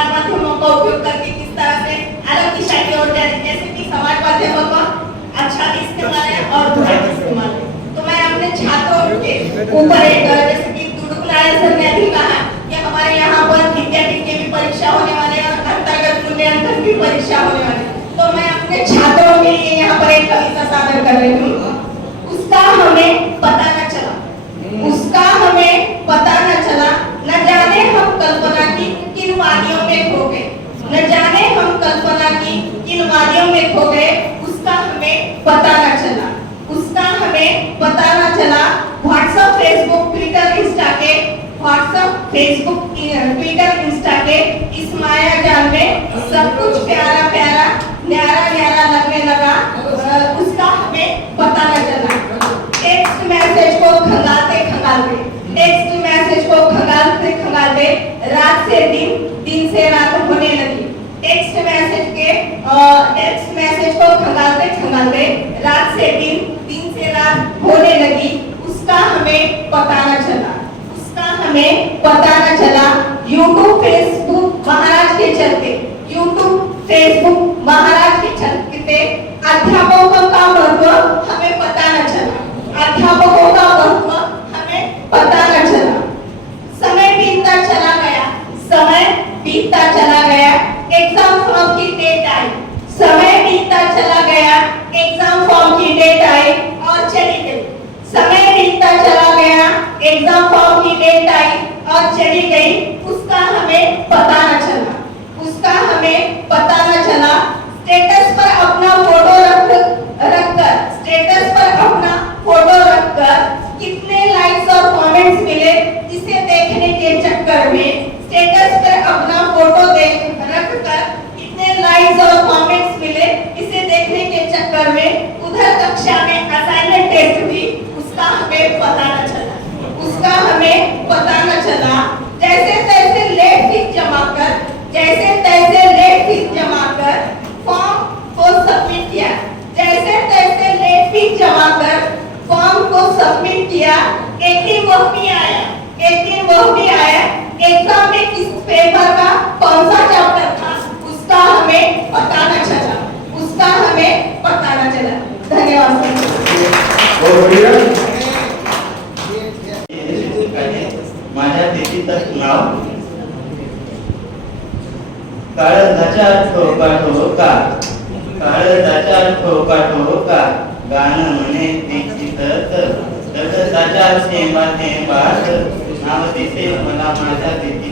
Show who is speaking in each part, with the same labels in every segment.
Speaker 1: समाज माध्यमों का उपयोग करके किस तरह से अलग दिशा की ओर जा रही जैसे कि समाज माध्यमों का अच्छा इस्तेमाल है और बुरा इस्तेमाल है। तो मैं अपने छात्रों के ऊपर एक, जैसे कि सर ने भी कहा कि हमारे यहाँ पर भी परीक्षा होने वाले और अंतर्गत मूल्यांकन की परीक्षा होने वाली है। तो मैं अपने छात्रों के लिए यहाँ पर एक कविता सादर कर रही हूँ। उसका हमें पता न चला उसका हमें पता न चला न जाने हम कल्पना की किन वादियों में खो गए न जाने हम कल्पना की किन वादियों में खो गए उसका हमें पता न चला उसका हमें पता न चला व्हाट्सएप फेसबुक ट्विटर इंस्टा के व्हाट्सएप फेसबुक ट्विटर इंस्टा के इस माया जाल में सब कुछ प्यारा प्यारा न्यारा न्यारा लगने लगा अ, उसका हमें पता न चला टेक्स्ट मैसेज को खंगालते खंगालते टेक्स्ट मैसेज को खंगालते खंगालते रात से दिन दिन से रात होने लगी। टेक्स्ट मैसेज के टेक्स्ट मैसेज को खंगालते खंगालते रात से दिन दिन से रात होने लगी। उसका हमें पता न चला। उसका हमें पता न चला। यूट्यूब फेसबुक महाराज के चलते। यूट्यूब फेसबुक
Speaker 2: माझ्या तिथीचं नाव? काळजाच्या ठोका ठोका हो काळजाच्या ठोका हो ठोका गाणं म्हणे दीक्षितच थेंबा थेंबात नाव दिसे मला माझ्या तिथी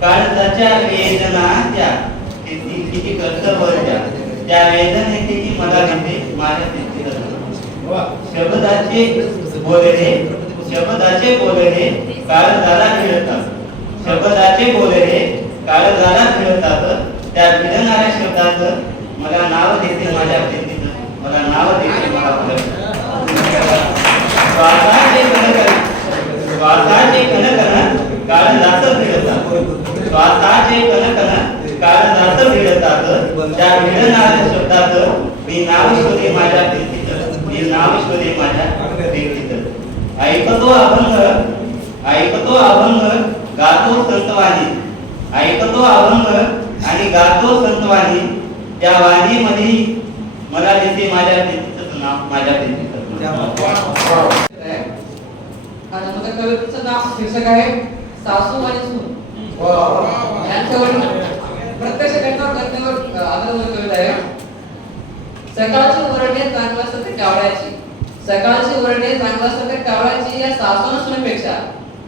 Speaker 2: काळजाच्या वेदनाच्या. किती किती कर्तव्याच्या त्या वेदनेची मला दिसे माझ्या शब्दाचे बोलणे शब्दाचे बोलणे काळ झाला खेळतात. शब्दाचे बोलणे काळ झाला खेळतात. त्या मिळणाऱ्या शब्दात मला नाव देते माझ्या प्रीतीचं मला नाव देते मला श्वासाचे कणकण श्वासाचे कणकण काळ जास्त भिडतात श्वासाचे कणकण काळ जास्त त्या मिळणाऱ्या शब्दात मी नाव शोधे माझ्या प्रीतीचं मी नाव शोधे माझ्या ऐकतो अभंग ऐकतो अभंग गातो संतवाणी. ऐकतो अभंग आणि गातो संतवाणी. त्या वाणीमध्ये मला दिसे माझ्या प्रीतीचं नाव माझ्या प्रीतीचं नाव
Speaker 3: शीर्षक आहे सासू आणि सून. यांच्यावरून प्रत्यक्ष घटनेवर आहे सकाळची ओरडणे चांगलं असतं ते कावळ्याची. सकाळची ओरडणे चांगलं असतं ते कावळ्याची या सासून सुनेपेक्षा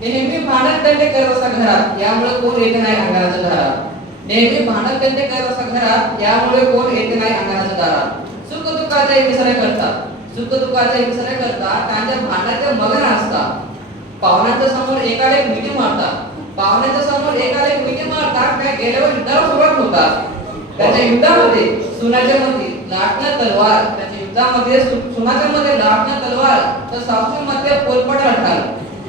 Speaker 3: हे नेहमी भांडण दंडे करत असा घरात यामुळे कोण येते नाही अंगाराच्या दारात. नेहमी भांडण दंडे करत असा घरात यामुळे कोण येते नाही अंगाराच्या दारात. सुख दुःखाचे विसरे करतात सुख दुःखाचे विसरे करतात त्यांच्या भांडणाचे मगन असतात पाहुण्याच्या समोर एकाला एक मिठी मारतात पाहुण्याच्या समोर एकाला एक मिठी मारतात काय गेल्यावर युद्धाला सुरुवात होतात त्याच्या युद्धामध्ये सुनाच्या मध्ये लाटणं तलवार. त्याच्या युद्धामध्ये सु- सुनाच्या मध्ये लाटणं तलवार. तर सासू मध्ये पोलपट ढाल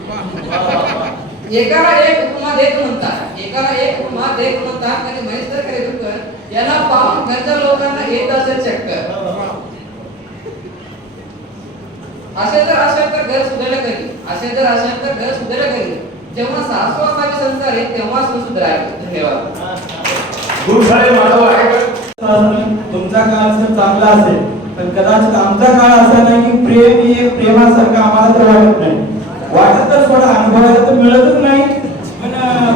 Speaker 3: एकाला एक उपमा देत म्हणतात. एकाला एक उपमा देत म्हणतात. म्हणजे महेश तर याला पाहून घरच्या लोकांना येत असेल चक्कर. असे जर असेल तर घर सुधारलं कधी? असे जर असेल तर घर सुधारलं कधी? जेव्हा सासवासाचे संस्कार आहेत तेव्हा सुधारायला धन्यवाद.
Speaker 4: खूप सारे मानव आहेत तुमचा काळ जर चांगला असेल पण कदाचित आमचा काळ असा नाही की प्रेम ही एक प्रेमासारखं आम्हाला तर वाटत नाही. वाटत तर थोडा अनुभवायला तर मिळतच नाही पण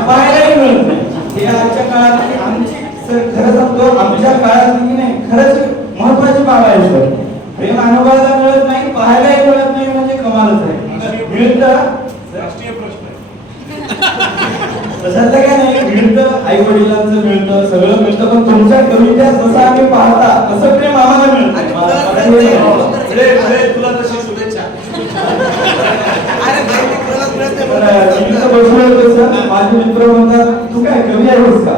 Speaker 4: पाहायलाही मिळत नाही. हे आजच्या काळात आमची खरं सांगतो आमच्या काळात की नाही खरंच महत्वाची बाब आहे सर प्रेम अनुभवायला मिळत नाही पाहायलाही मिळत नाही म्हणजे कमालच आहे. मिळतं
Speaker 5: राष्ट्रीय प्रश्न आहे
Speaker 4: तसं तर काय नाही मिळतं आई वडिलांचं मिळतं सगळं मिळतं पण तुमच्या कविता जसं आम्ही पाहता तसं प्रेम आम्हाला मिळतं.
Speaker 5: तुला तशी शुभेच्छा.
Speaker 4: माझे मित्र म्हणतात तू काय कवी आहेस का?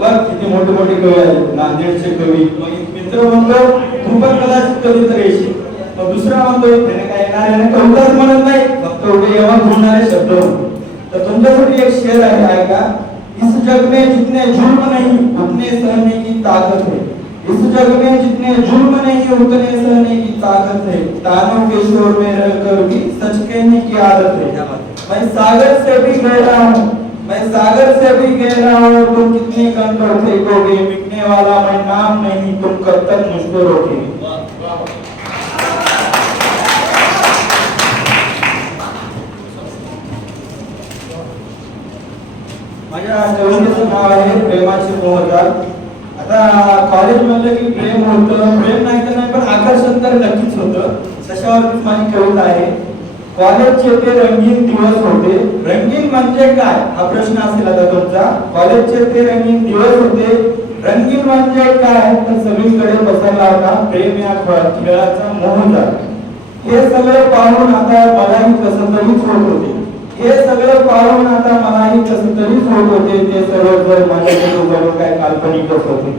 Speaker 4: बघ किती मोठे मोठे कवी आहेत. नांदेडचे कवी. मित्र म्हणतो तू पण कदाचित कवी तर येशील. मग दुसरा म्हणतो त्याने काय येणार? कविताच म्हणत नाही. फक्त उभे येऊन बोलणारे शब्द म्हणतो. तर तुमच्यासाठी एक शेर आहे ऐका इस जग में जितने जुल्म नहीं, उतने सहने की ताकत है। इस जग में जितने जुल्म नहीं, उतने सहने की ताकत है। तानों के शोर में रहकर भी सच कहने की आदत है। मैं सागर से भी गहरा हूँ, मैं सागर से भी गहरा हूँ, तुम कितने कंकर फेंकोगे मिटने वाला मैं नाम नहीं, तुम कब तक मुझको रोकोगे कवितेचं नाव आहे प्रेमाचे मोहजाल आता कॉलेज म्हणलं की प्रेम होतं प्रेम नाही तर नाही पण आकर्षण तर नक्कीच होतं तशावरतीच माझी कविता आहे कॉलेजचे ते रंगीन दिवस होते रंगीन म्हणजे काय हा प्रश्न असेल आता तुमचा कॉलेजचे ते रंगीन दिवस होते रंगीन म्हणजे काय तर सगळीकडे पसरला होता प्रेम या खेळाचा मोहजाल हे सगळे पाहून आता मलाही कसं तरीच होत होते. हे सगळं पाहून आता मलाही कसं तरीच होत होते ते सर्व जर काय काल्पनिकच होते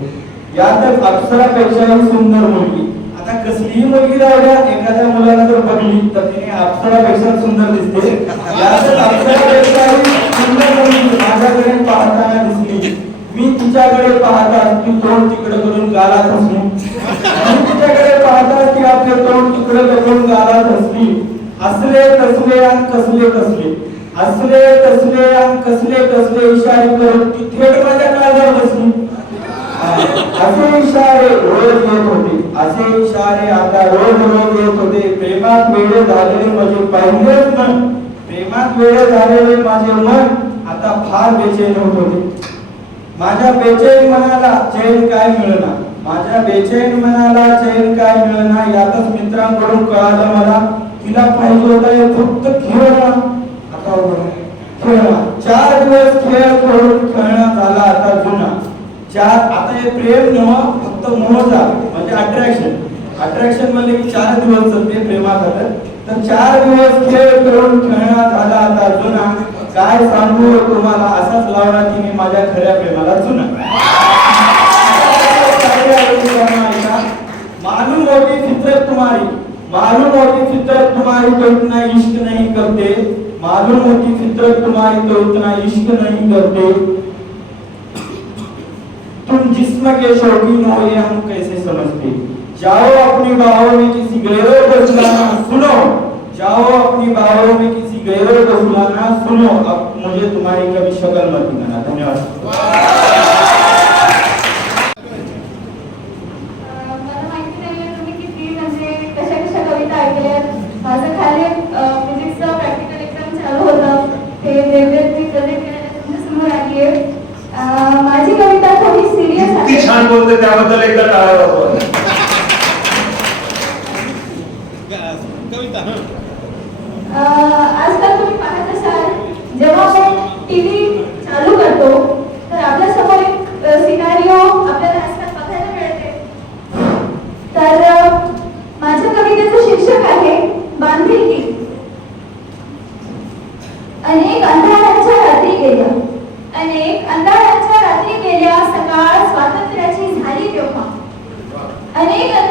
Speaker 4: यातच अप्सरापेक्षाही सुंदर मुलगी. आता कसलीही मुलगी राहिल्या एखाद्या मुलाला जर बघली तर तिने अप्सरापेक्षा सुंदर दिसते. यातच अप्सरापेक्षाही सुंदर मुलगी माझ्याकडे पाहताना दिसली. मी तिच्याकडे पाहता ती तोंड तिकडे करून गालात हसली. मी तिच्याकडे पाहता ती आपले तोंड तिकडे करून गालात असली असले कसले आणि कसले तसले. हसले कसले आणि कसले कसले इशारे करून ती थेट माझ्या काळजात बसली. असे इशारे रोज येत होते. असे इशारे आता रोज रोज येत होते. प्रेमात वेळ झालेले माझे पहिलेच मन. प्रेमात वेळ झालेले माझे मन आता फार बेचैन होत होते. माझ्या बेचैन मनाला चैन काय मिळणार? माझ्या बेचैन मनाला चैन काय मिळणार? यातच मित्रांकडून कळालं मला तिला पाहिजे होता हे फक्त खेळणं आता बघा, चार दिवस खेळ करून खेळणं झाला आता जुना. चार आता हे प्रेम नव फक्त मोह झाला म्हणजे अट्रॅक्शन अट्रॅक्शन म्हणले की चार दिवस ते प्रेमात आलं. तर चार दिवस खेळ करून खेळणं झाला आता जुना. काय सांगू तुम्हाला? असाच लावला की मी माझ्या खऱ्या प्रेमाला जुना. मालूम होती फितरत तुम्हारी मालूम होती फितरत तुम्हारी कल्पना इतना इश्क नहीं करते. मालूम है कि फितरत तुम्हारी तो इतना इश्क नहीं करते। तुम जिस्म के शौकीन हो, ये हम कैसे समझते? जाओ अपनी बाहों में किसी गैरों को सुलाना सुनो। जाओ अपनी बाहों में किसी गैरों को सुलाना सुनो। अब मुझे तुम्हारी कभी शक्ल मत दिखाना। धन्यवाद।
Speaker 5: बोलते त्याबद्दल एकदा टाळा वाजवा.
Speaker 6: अं, आजकाल तुम्ही पाहत असाल जेव्हा आपण टीव्ही चालू करतो तर आपल्यासमोर एक सिनारिओ आपल्याला आजकाल बघायला मिळते. तर अं, माझ्या कवितेचं शीर्षक आहे बांधिलकी. अनेक अंधाराच्या रात्री गेल्या अनेक अंधाराच्या रात्री गेल्या सकाळ स्वातंत्र्याची झाली तेव्हा अनेक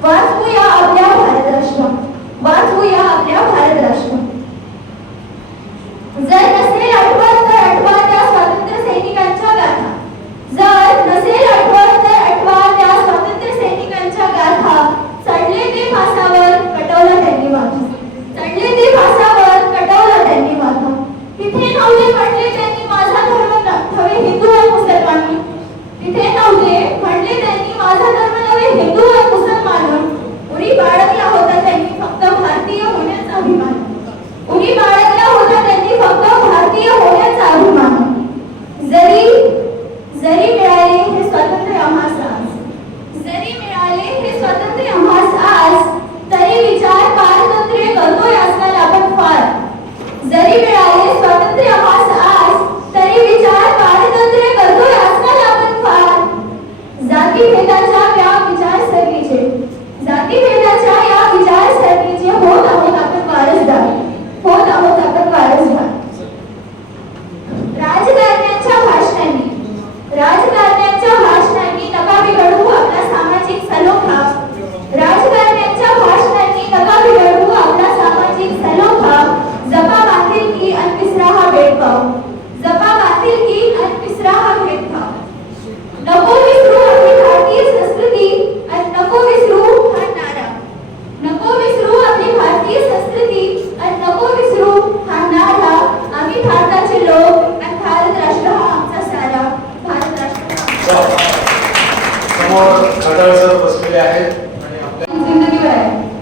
Speaker 5: But we are 对呀
Speaker 7: 我就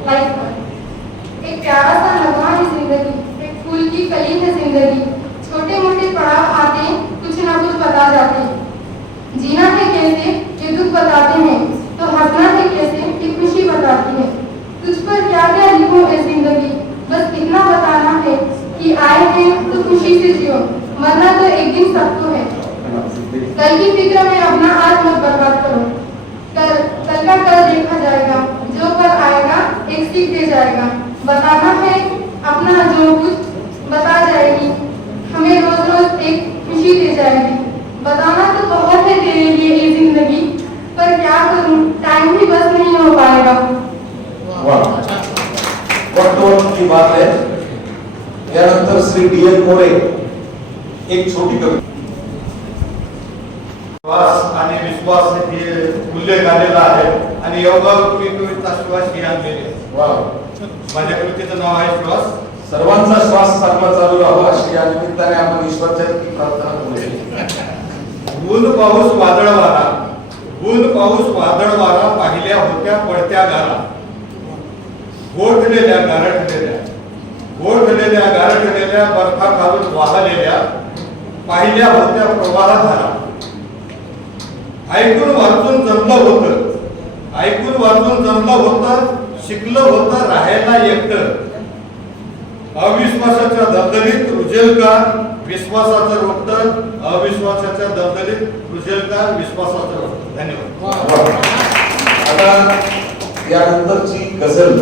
Speaker 7: लाइफ पर एक प्यारा सा नगमा है ज़िंदगी, एक फूल की कली है ज़िंदगी। छोटे मोटे पड़ाव आते, कुछ ना कुछ बता जाते। जीना है कैसे, ये दुख बताते हैं। तो हंसना है कैसे, ये खुशी बताती है। तुझ पर क्या क्या लिखूं है ज़िंदगी? बस इतना बताना है कि आए हैं तो खुशी से जियो। मरना तो एक दिन सबको है। कल की फ़िक्र में अपना आज मत
Speaker 5: मोरे एक छोटी कविता
Speaker 8: विश्वास आणि विश्वास हे उल्लेख आलेला आहे. आणि योगारूपी कविता श्वास ही आणलेली आहे माझ्या कवितेचं नाव आहे श्वास.
Speaker 5: सर्वांचा श्वास चालू अशी या निमित्ताने आपण ईश्वरच्या प्रार्थना करूया
Speaker 8: ऊन पाऊस वादळ वारा ऊन पाऊस वादळ वारा पाहिल्या होत्या पडत्या गारा. गोठलेल्या गारठलेल्या. गोठलेल्या गारठलेल्या बर्फा खालून पाहिल्या होत्या प्रवाहाधारा ऐकून वाचून जमलं होत. ऐकून वाचून जमलं होत शिकलं होत राहायला एकट अविश्वासाच्या दलदलीत रुजेल का विश्वासाचं रोखत अविश्वासाच्या दलदलीत रुजेल का विश्वासाचं रोखत धन्यवाद.
Speaker 5: आता यानंतरची गझल